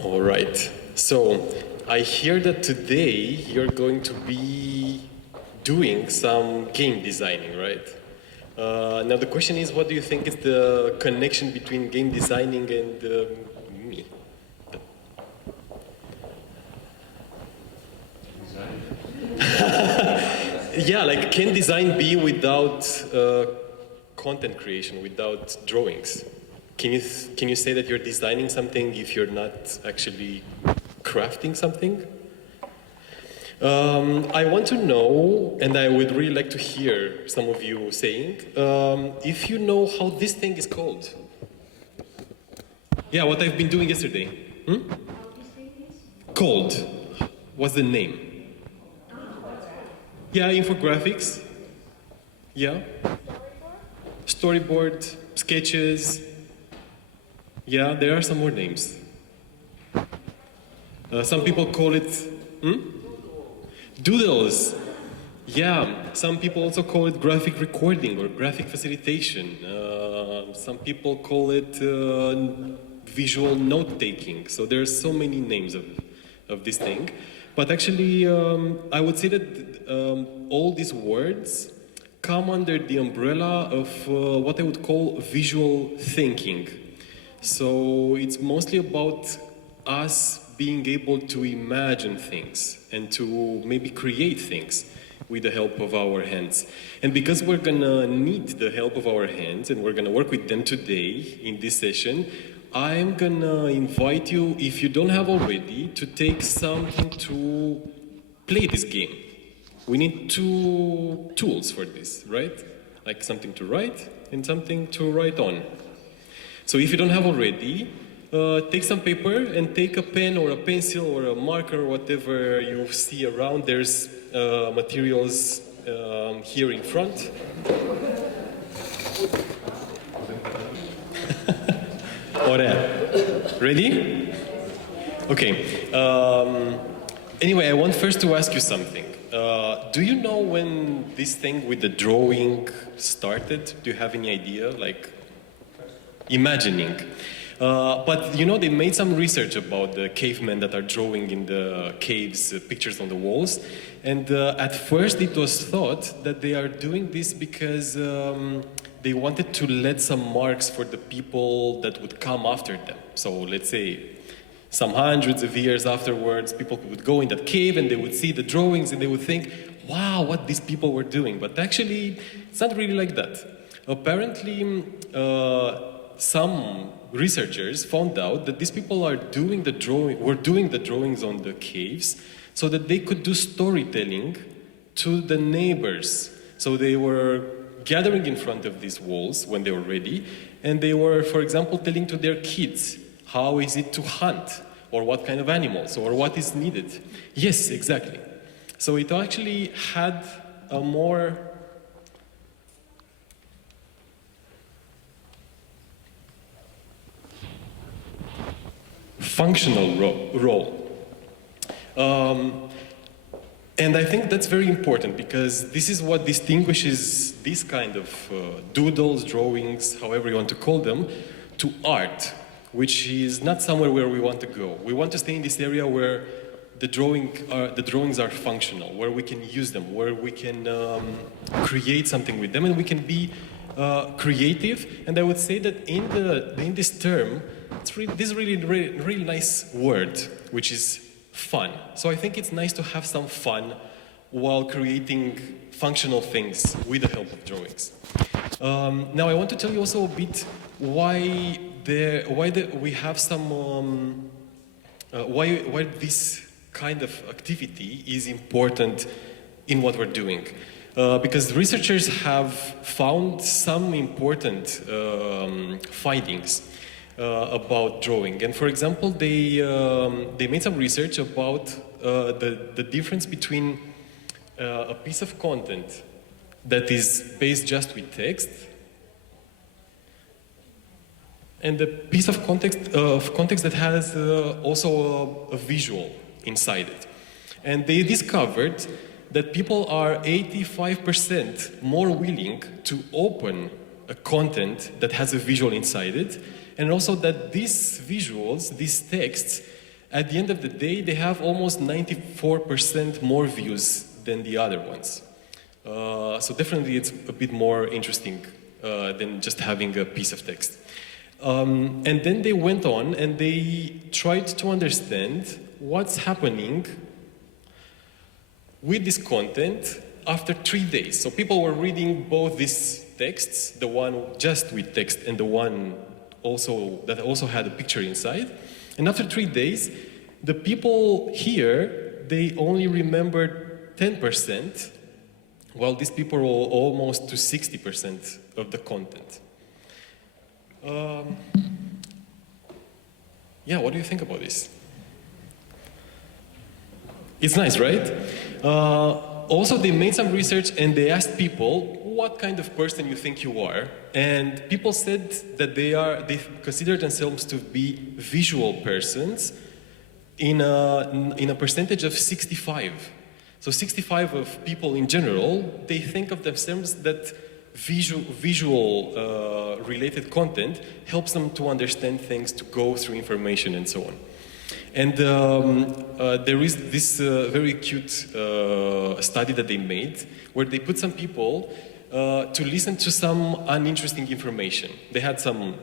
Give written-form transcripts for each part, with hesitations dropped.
All right. So I hear that today you're going to be doing some game designing, right? Now the question is, what do you think is the connection between game designing and me? Yeah, like can design be without content creation, without drawings? Can you say that you're designing something if you're not actually crafting something? I want to know, and I would really like to hear some of you saying, if you know how this thing is called. Yeah, what I've been doing yesterday. Called. What's the name? Yeah, infographics. Yeah. Storyboard, sketches. Yeah, there are some more names. Some people call it doodles. Yeah, some people also call it graphic recording or graphic facilitation. Some people call it visual note-taking. So there are so many names of this thing. But actually, I would say that all these words come under the umbrella of what I would call visual thinking. So it's mostly about us being able to imagine things and to maybe create things with the help of our hands. And because we're gonna need the help of our hands and we're gonna work with them today in this session, I'm gonna invite you, if you don't have already, to take something to play this game. We need two tools for this, right? Like something to write and something to write on. So if you don't have already, take some paper and take a pen or a pencil or a marker or whatever you see around. There's materials here in front. Ready? Okay. Anyway, I want first to ask you something. Do you know when this thing with the drawing started? Do you have any idea? Like, imagining. But you know, they made some research about the cavemen that are drawing in the caves pictures on the walls. And at first it was thought that they are doing this because they wanted to let some marks for the people that would come after them. So let's say some hundreds of years afterwards, people would go in that cave and they would see the drawings and they would think, wow, what these people were doing. But actually, it's not really like that. Apparently, some researchers found out that these people were doing the drawings on the caves so that they could do storytelling to the neighbors. So they were gathering in front of these walls when they were ready, and they were, for example, telling to their kids how is it to hunt, or what kind of animals, or what is needed. Yes, exactly. So it actually had a more functional role. And I think that's very important because this is what distinguishes this kind of doodles, drawings, however you want to call them, to art, which is not somewhere where we want to go. We want to stay in this area where the drawings are functional, where we can use them, where we can create something with them, and we can be creative. And I would say that in this term, this is really nice word, which is fun. So I think it's nice to have some fun while creating functional things with the help of drawings. Now I want to tell you also a bit why we have some why this kind of activity is important in what we're doing. Because researchers have found some important findings about drawing. And for example, they made some research about the difference between a piece of content that is based just with text and a piece of context that has also a visual inside it. And they discovered that people are 85% more willing to open a content that has a visual inside it, and also that these visuals, these texts, at the end of the day, they have almost 94% more views than the other ones. So definitely it's a bit more interesting than just having a piece of text. And then they went on and they tried to understand what's happening with this content after 3 days. So people were reading both these texts, the one just with text and the one that also had a picture inside. And after 3 days, the people here, they only remembered 10%, while these people were almost to 60% of the content. Yeah, what do you think about this? It's nice, right? Also, they made some research and they asked people what kind of person you think you are. And people said that they consider themselves to be visual persons in a percentage of 65. So 65 of people in general, they think of themselves that visual related content helps them to understand things, to go through information and so on. And there is this very cute study that they made where they put some people to listen to some uninteresting information. They had some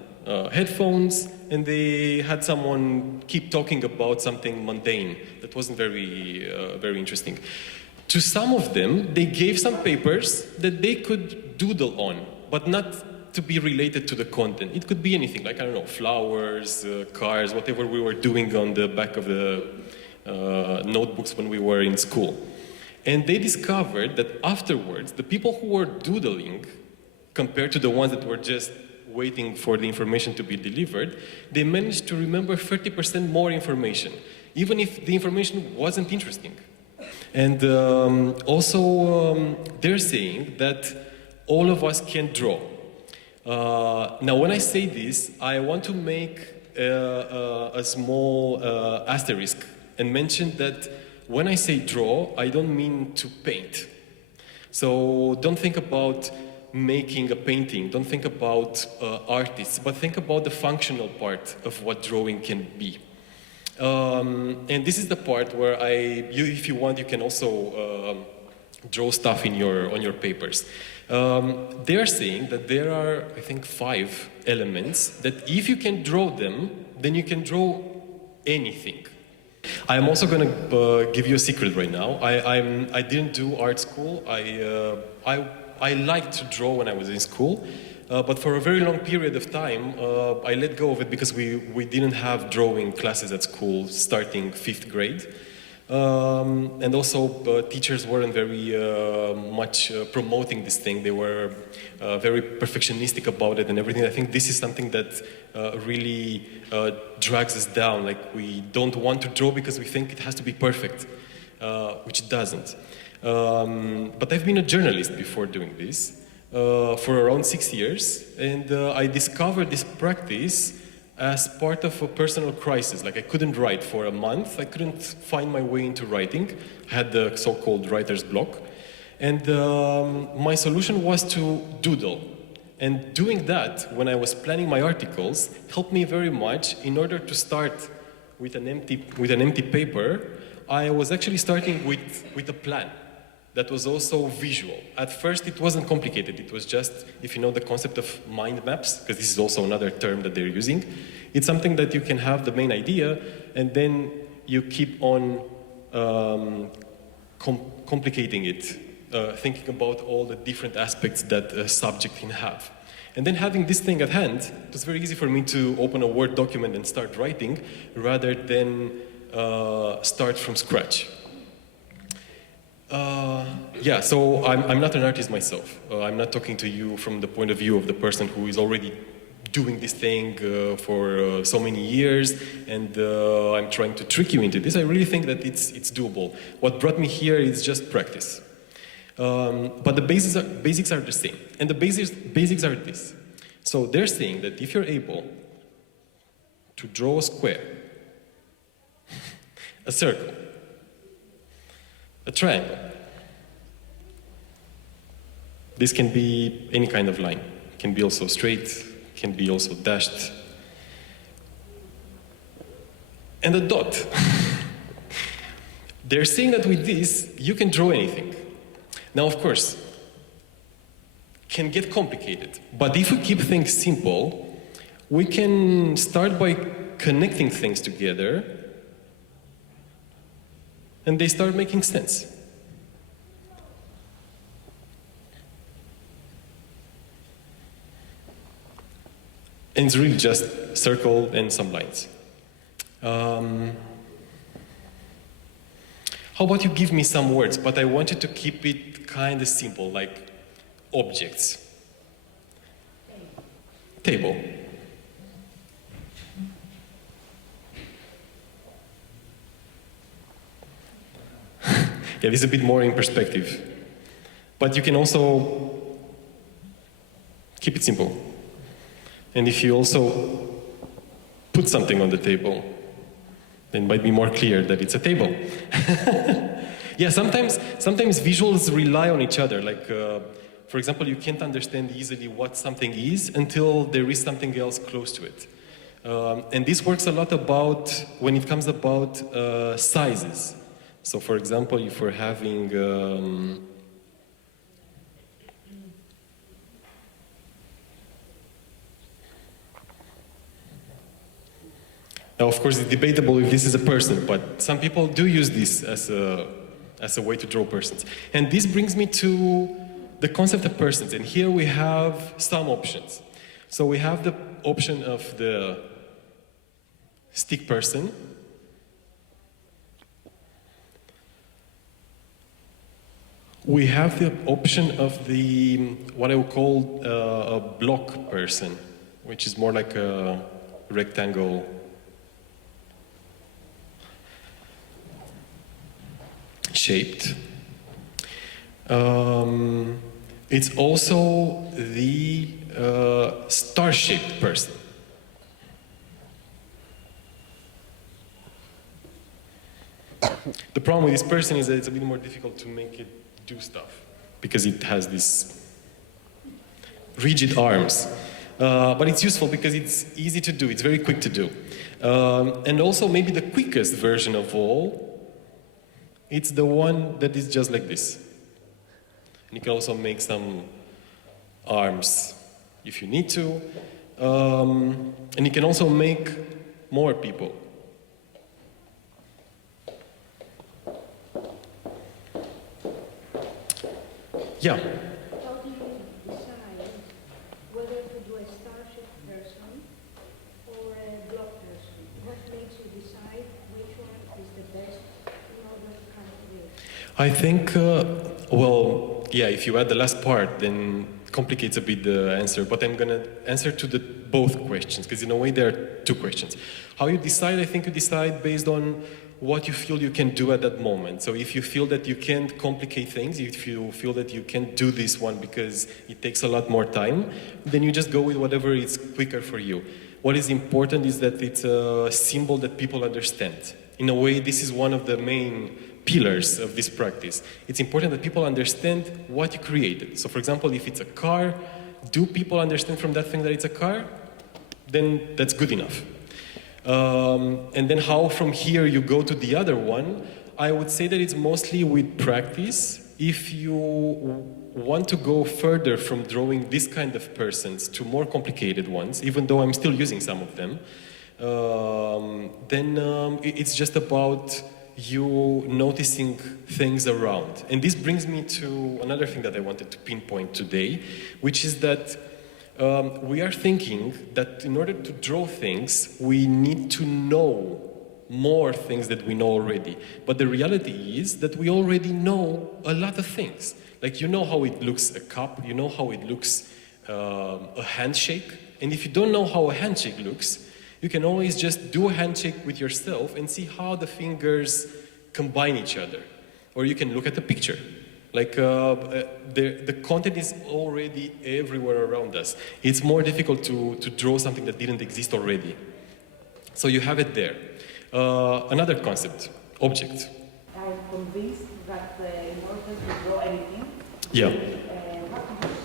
headphones and they had someone keep talking about something mundane that wasn't very interesting. To some of them, they gave some papers that they could doodle on, but not to be related to the content. It could be anything, like, I don't know, flowers, cars, whatever we were doing on the back of the notebooks when we were in school. And they discovered that afterwards, the people who were doodling, compared to the ones that were just waiting for the information to be delivered, they managed to remember 30% more information, even if the information wasn't interesting. And also, they're saying that all of us can draw. Now, when I say this, I want to make a small asterisk and mention that when I say draw, I don't mean to paint. So don't think about making a painting, don't think about artists, but think about the functional part of what drawing can be. And this is the part where if you want, you can also draw stuff on your papers. They are saying that there are, I think, 5 elements that if you can draw them, then you can draw anything. I'm also going to give you a secret right now. I didn't do art school. I liked to draw when I was in school. But for a very long period of time, I let go of it because we didn't have drawing classes at school starting 5th grade. And also teachers weren't very much promoting this thing. They were very perfectionistic about it and everything. I think this is something that really drags us down. Like, we don't want to draw because we think it has to be perfect, which it doesn't. But I've been a journalist before doing this. For around 6 years, and I discovered this practice as part of a personal crisis. Like, I couldn't write for a month. I couldn't find my way into writing. I had the so-called writer's block. And my solution was to doodle. And doing that, when I was planning my articles, helped me very much. In order to start with an empty paper, I was actually starting with a plan that was also visual. At first, it wasn't complicated. It was just, if you know the concept of mind maps, because this is also another term that they're using, it's something that you can have the main idea, and then you keep on complicating it, thinking about all the different aspects that a subject can have. And then having this thing at hand, it was very easy for me to open a Word document and start writing, rather than start from scratch. Yeah, so I'm not an artist myself. I'm not talking to you from the point of view of the person who is already doing this thing for so many years, and I'm trying to trick you into this. I really think that it's doable. What brought me here is just practice. But the basics are the same. And the basics are this. So they're saying that if you're able to draw a square, a circle, a triangle. This can be any kind of line. It can be also straight, can be also dashed. and a dot. They're saying that with this, you can draw anything. Now, of course, can get complicated. But if we keep things simple, we can start by connecting things together, and they start making sense. And it's really just circle and some lines. How about you give me some words, but I want you to keep it kind of simple, like objects. Table. Yeah, this is a bit more in perspective. But you can also keep it simple. And if you also put something on the table, then it might be more clear that it's a table. Yeah, sometimes visuals rely on each other. Like, for example, you can't understand easily what something is until there is something else close to it. And this works a lot when it comes about sizes. So, for example, if we're having now, of course, it's debatable if this is a person, but some people do use this as a way to draw persons. And this brings me to the concept of persons. And here we have some options. So we have the option of the stick person. We have the option of the, what I would call a block person, which is more like a rectangle shaped. It's also the star-shaped person. The problem with this person is that it's a bit more difficult to make it do stuff because it has these rigid arms. But it's useful because it's easy to do, it's very quick to do. And also maybe the quickest version of all, it's the one that is just like this. And you can also make some arms if you need to. And you can also make more people. Yeah. How do you decide whether to do a star-shaped person or a block person? What makes you decide which one is the best in order to come to this? I think, well, yeah, if you add the last part, then complicates a bit the answer. But I'm going to answer to the both questions, because in a way there are two questions. How you decide, I think you decide based on what you feel you can do at that moment. So if you feel that you can't complicate things, if you feel that you can't do this one because it takes a lot more time, then you just go with whatever is quicker for you. What is important is that it's a symbol that people understand. In a way, this is one of the main pillars of this practice. It's important that people understand what you created. So for example, if it's a car, do people understand from that thing that it's a car? Then that's good enough. And then how from here you go to the other one, I would say that it's mostly with practice. If you want to go further from drawing this kind of persons to more complicated ones, even though I'm still using some of them, then it's just about you noticing things around. And this brings me to another thing that I wanted to pinpoint today, which is that we are thinking that in order to draw things, we need to know more things that we know already. But the reality is that we already know a lot of things. Like, you know how it looks a cup, you know how it looks a handshake. And if you don't know how a handshake looks, you can always just do a handshake with yourself and see how the fingers combine each other. Or you can look at the picture. Like, the content is already everywhere around us. It's more difficult to draw something that didn't exist already. So you have it there. Another concept, object. I'm convinced that in order to draw anything, Yeah. have to use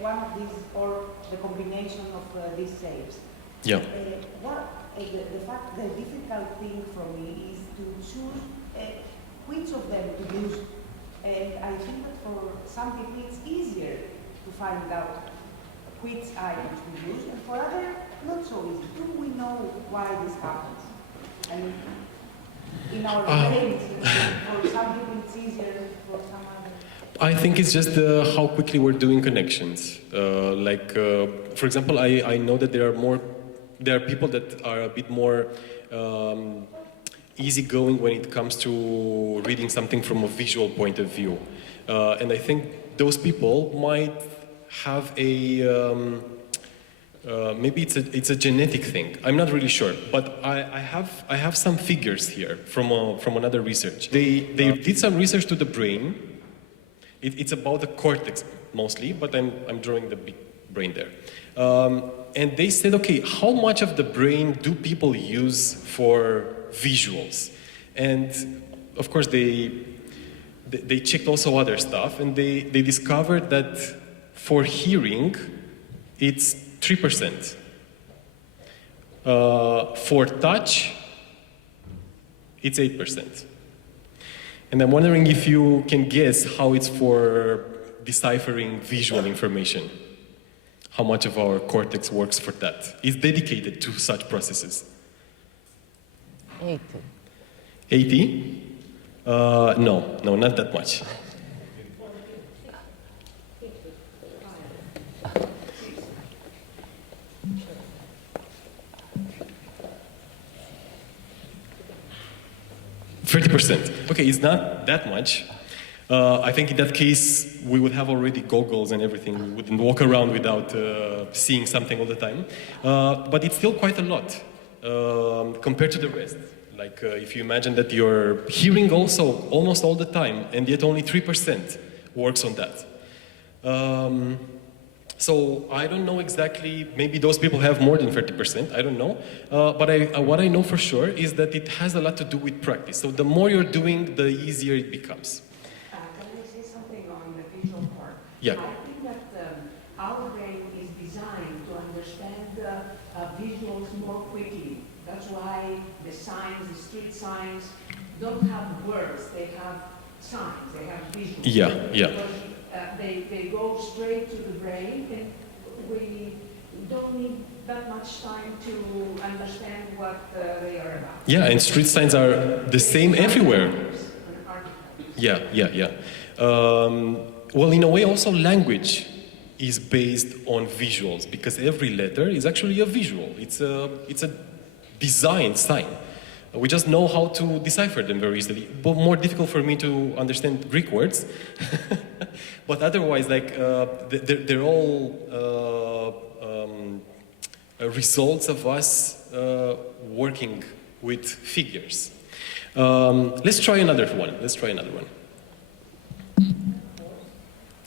one of these or the combination of these shapes. Yeah. the fact, the difficult thing for me is to choose which of them to use. And I think that for some people it's easier to find out which items to use, and for others, not so easy. Do we know why this happens? And in our brains, for some people it's easier, for some others. I think it's just how quickly we're doing connections. For example, I know that there are people that are a bit more easygoing when it comes to reading something from a visual point of view. And I think those people might have maybe it's a genetic thing. I'm not really sure, but I have some figures here from another research. They did some research to the brain. It's about the cortex mostly, but I'm drawing the big brain there. And they said, okay, how much of the brain do people use for visuals? And of course they checked also other stuff, and they discovered that for hearing, it's 3%. For touch, it's 8%. And I'm wondering if you can guess how it's for deciphering visual information. How much of our cortex works for that? Is dedicated to such processes? 80. 80? No, not that much. 30%. Okay, it's not that much. I think in that case, we would have already goggles and everything. We wouldn't walk around without seeing something all the time. But it's still quite a lot compared to the rest. Like if you imagine that you're hearing also almost all the time, and yet only 3% works on that. So I don't know exactly, maybe those people have more than 30%, I don't know. But what I know for sure is that it has a lot to do with practice. So the more you're doing, the easier it becomes. Can I say something on the visual part? Yeah. I think that our brain is designed to understand visuals more quickly. That's why the signs, the street signs, don't have words, they have signs, they have visuals. Yeah. Because, they go straight to the brain, and we don't need that much time to understand what they are about. Yeah, and street signs are the same everywhere. Yeah. Well, in a way, also language is based on visuals, because every letter is actually a visual. It's a design sign. We just know how to decipher them very easily. But more difficult for me to understand Greek words. But otherwise, like they're all results of us working with figures. Let's try another one.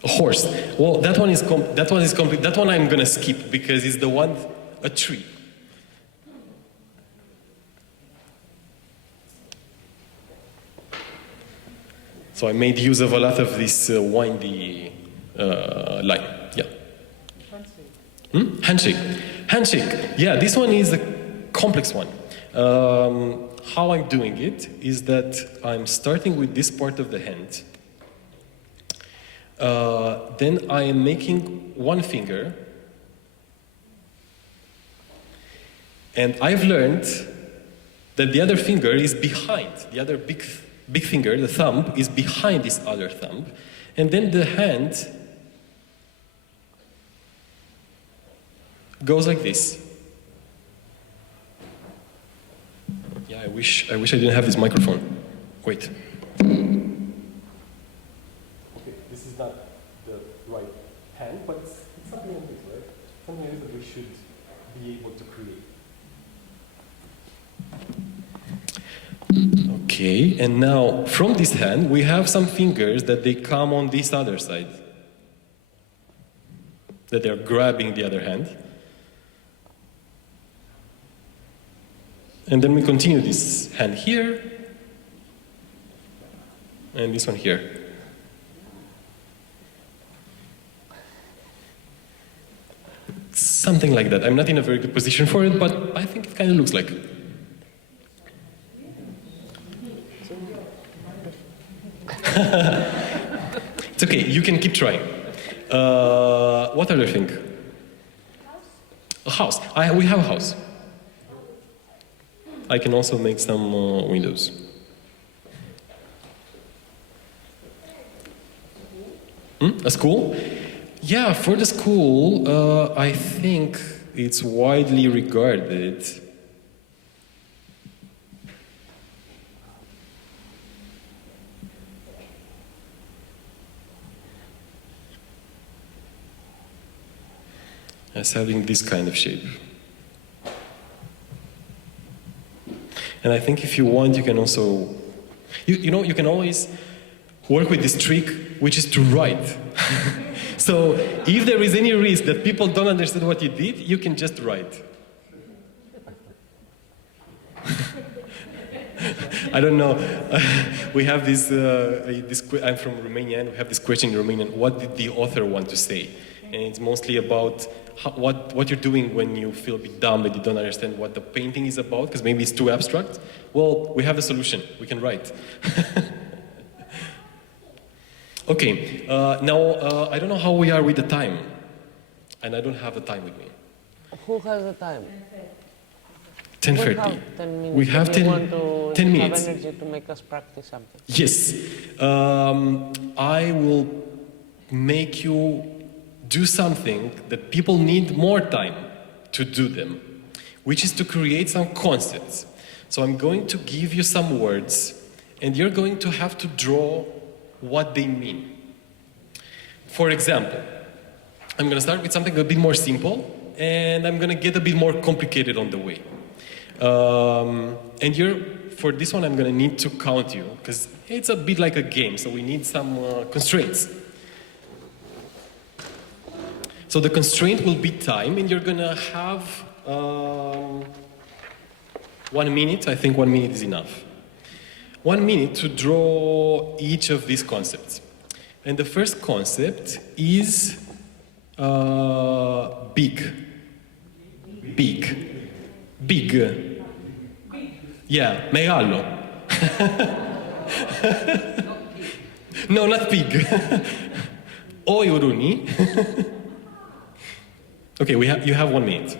A horse. Well, that one is complete. That one I'm gonna skip because it's the one, a tree. So I made use of a lot of this windy line. Yeah. Handshake. Yeah, this one is a complex one. How I'm doing it is that I'm starting with this part of the hand. Then I am making one finger. And I've learned that the other finger is behind, the other big finger, the thumb, is behind this other thumb. And then the hand goes like this. Yeah, I wish I didn't have this microphone. Wait. Okay, this is not the right hand, but it's something like this, right? Something like this that we should be able to create. Okay, and now from this hand we have some fingers that they come on this other side, that they're grabbing the other hand. And then we continue this hand here, and this one here. Something like that. I'm not in a very good position for it, but I think it kind of looks like it. It's okay, you can keep trying. What other thing? A house. We have a house. I can also make some windows. A school? Yeah, for the school, I think it's widely regarded as having this kind of shape. And I think if you want, you can also, you can always work with this trick, which is to write. So if there is any risk that people don't understand what you did, you can just write. I don't know. We have this, I'm from Romania, and we have this question in Romanian, what did the author want to say? And it's mostly about what you're doing when you feel a bit dumb and you don't understand what the painting is about, because maybe it's too abstract. Well, we have a solution. We can write. Okay, now I don't know how we are with the time. And I don't have the time with me. Who has the time? 10:30. We have 10 minutes. We have 10 10 minutes. have energy to make us practice something. Yes. I will make you do something that people need more time to do them, which is to create some concepts. So I'm going to give you some words, and you're going to have to draw what they mean. For example, I'm going to start with something a bit more simple, and I'm going to get a bit more complicated on the way. And for this one, I'm going to need to count you, because it's a bit like a game, so we need some constraints. So the constraint will be time, and you're going to have 1 minute. I think 1 minute is enough. 1 minute to draw each of these concepts. And the first concept is big. Big. Big. Yeah, megalo. No, not big. O iuruni. Okay, you have 1 minute.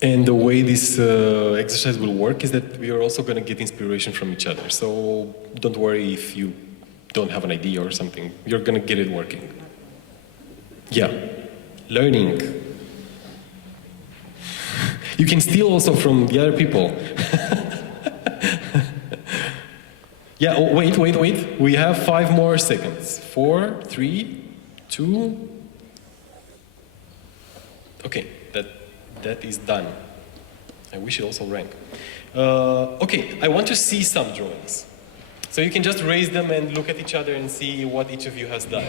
And the way this exercise will work is that we are also going to get inspiration from each other. So don't worry if you don't have an idea or something. You're going to get it working. Yeah. Learning. You can steal also from the other people. Yeah, oh, wait. We have 5 more seconds. 4, 3, 2. Okay, that is done. I wish it also rang. Okay, I want to see some drawings. So you can just raise them and look at each other and see what each of you has done.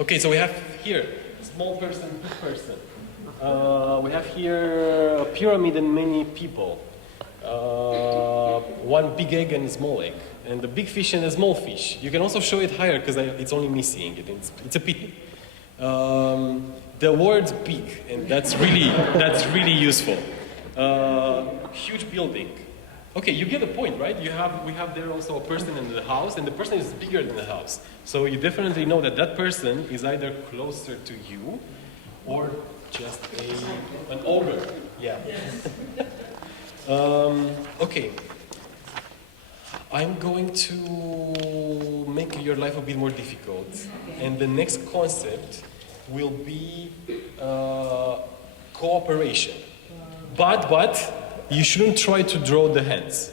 Okay, so we have here, small person, big person. We have here a pyramid and many people. One big egg and a small egg. And a big fish and a small fish. You can also show it higher because it's only me seeing it. It's a pity. The word big, and that's really useful. Huge building. Okay, you get the point, right? We have there also a person in the house, and the person is bigger than the house. So you definitely know that person is either closer to you, or just an ogre. Yeah. Okay. I'm going to make your life a bit more difficult, and the next concept will be cooperation. But you shouldn't try to draw the hands.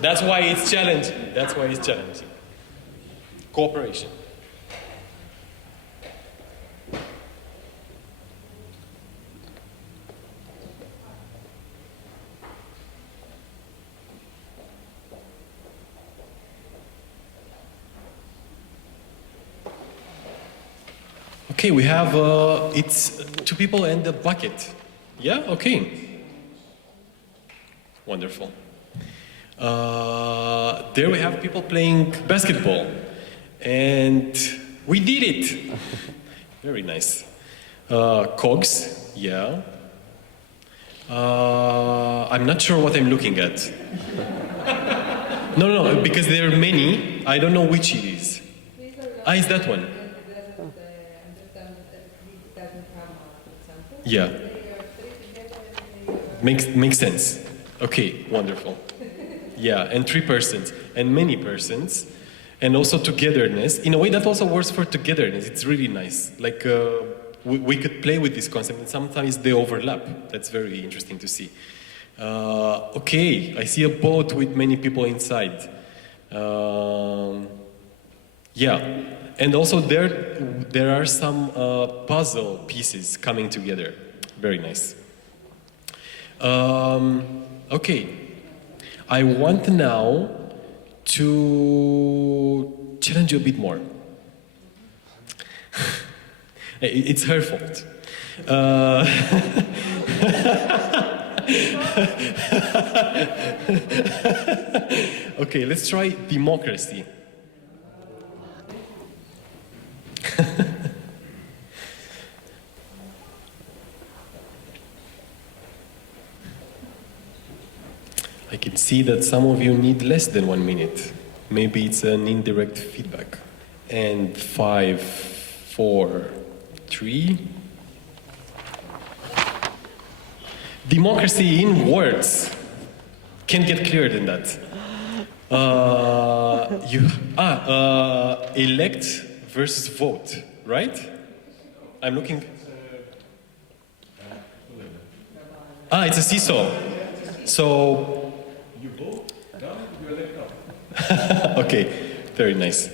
That's why it's challenging. Cooperation. Okay, we have, it's two people and a bucket. Yeah, okay. Wonderful. There we have people playing basketball. And we did it. Very nice. Cogs, yeah. I'm not sure what I'm looking at. No, because there are many. I don't know which it is. Ah, it's that one. Yeah. Makes sense. Okay, wonderful. Yeah, and 3 persons, and many persons, and also togetherness. In a way, that also works for togetherness. It's really nice. Like, we could play with this concept, and sometimes they overlap. That's very interesting to see. Okay, I see a boat with many people inside. Yeah, and also there are some puzzle pieces coming together. Very nice. Okay, I want now to challenge you a bit more. It's her fault. Okay, let's try democracy. I can see that some of you need less than 1 minute. Maybe it's an indirect feedback. And 5, 4, 3. Democracy in words. Can't get clearer than that. Elect versus vote, right? I'm looking. It's a seesaw. So. You vote down, you elect up. Okay, very nice.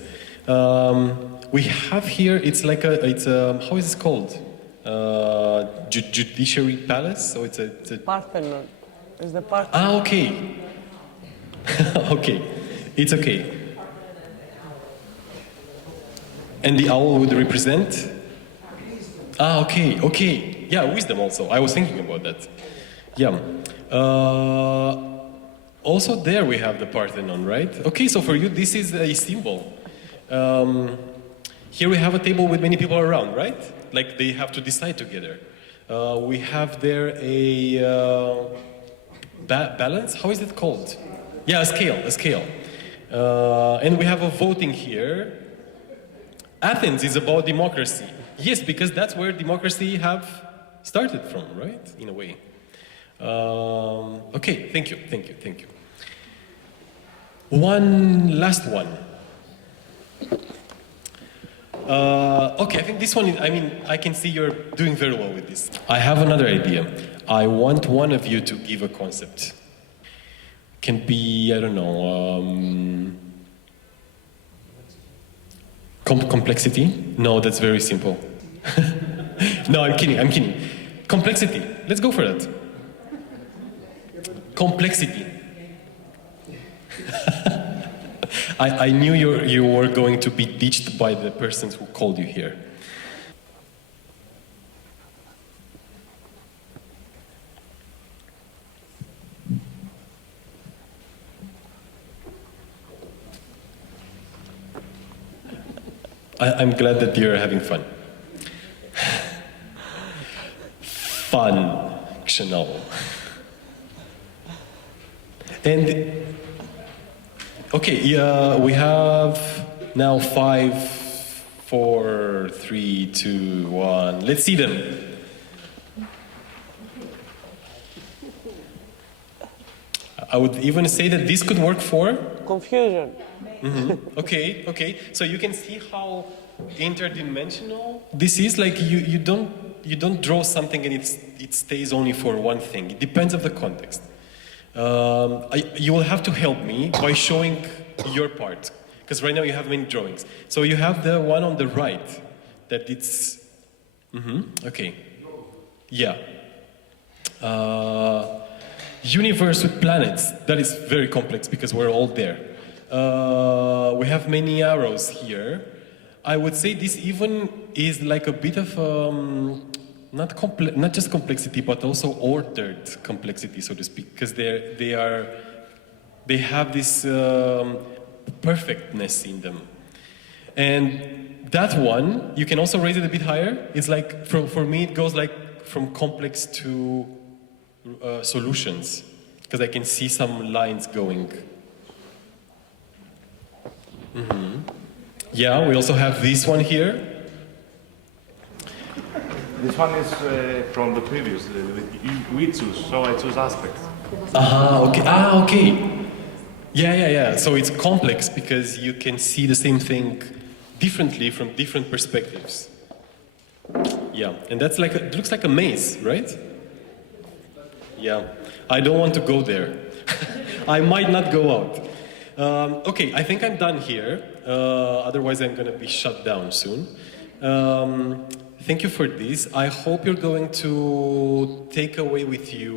We have here. It's like how is it called? Judiciary palace. So it's a Parthenon. It's the Parthenon. Okay. Okay, it's okay. And the owl would represent? Okay. Yeah, wisdom also. I was thinking about that. Yeah. Also there we have the Parthenon, right? Okay, so for you this is a symbol. Here we have a table with many people around, right? Like they have to decide together. We have there a balance? How is it called? Yeah, a scale. And we have a voting here. Athens is about democracy. Yes, because that's where democracy have started from, right? In a way. Okay, thank you. One last one. Okay, I think this one, I can see you're doing very well with this. I have another idea. I want one of you to give a concept. Can be, I don't know, complexity? No, that's very simple. No, I'm kidding. Complexity. Let's go for that. Complexity. I knew you were going to be ditched by the persons who called you here. I'm glad that you're having fun. Functional. And okay, we have now 5, 4, 3, 2, 1. Let's see them. I would even say that this could work for confusion. Mm-hmm. Okay. So you can see how interdimensional this is. Like you don't draw something and it stays only for one thing. It depends on the context. You will have to help me by showing your part, because right now you have many drawings. So you have the one on the right that it's. Okay. Yeah. Universe with planets. That is very complex because we're all there. We have many arrows here. I would say this even is like a bit of not just complexity, but also ordered complexity, so to speak, because they have this perfectness in them. And that one, you can also raise it a bit higher. It's like, for me, it goes like from complex to solutions, because I can see some lines going. Yeah, we also have this one here. This one is from the previous, we choose, so I choose aspects. Okay. Okay. Yeah. So it's complex because you can see the same thing differently from different perspectives. Yeah, and that's like, it looks like a maze, right? Yeah, I don't want to go there. I might not go out. Okay, I think I'm done here. Otherwise, I'm going to be shut down soon. Thank you for this. I hope you're going to take away with you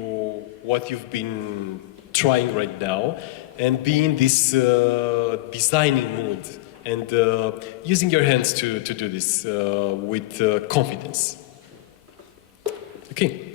what you've been trying right now and be in this designing mood and using your hands to do this with confidence. Okay.